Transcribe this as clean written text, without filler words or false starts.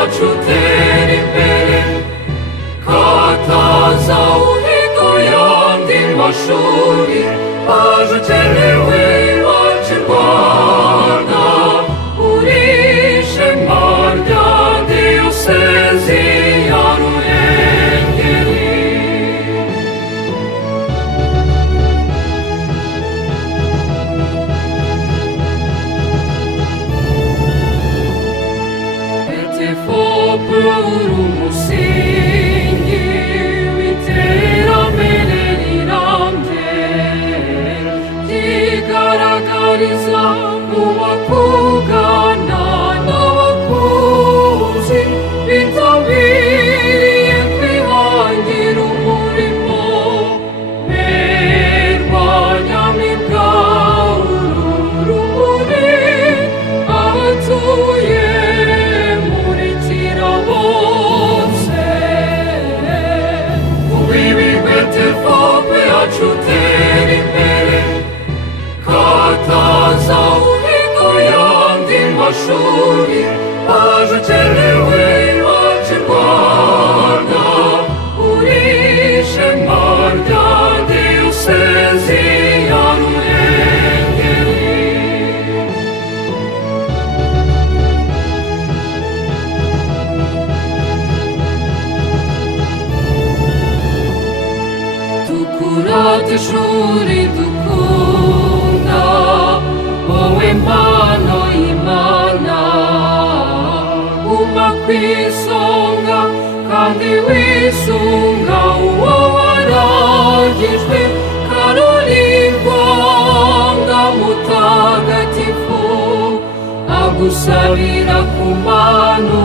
yacu utera imbere, katazahurirwa ayandi mashuri, aje ukenewe iwacu i Rwanda, uri ishema rya diyosezi ya Ruhengeri. uri umusingi w'iterambere rirambye, ryigaragariza mu bakugana n'abakuzi bitabiriye kwihangira umurimo. Berwa nyamibwa uru rumuri abatuye yacu utera imbere, katazahurirwa ayandi mashuri, aje ukenewe iwacu i Rwanda, uri ishema rya diyosezi ya Ruhengeri. Tukurate ishuri dukunda, wowe mpano y'Imana, guma ku isonga kandi wisunga uwo waragijwe, Karolingwanga mutagatifu, agusabira ku Mana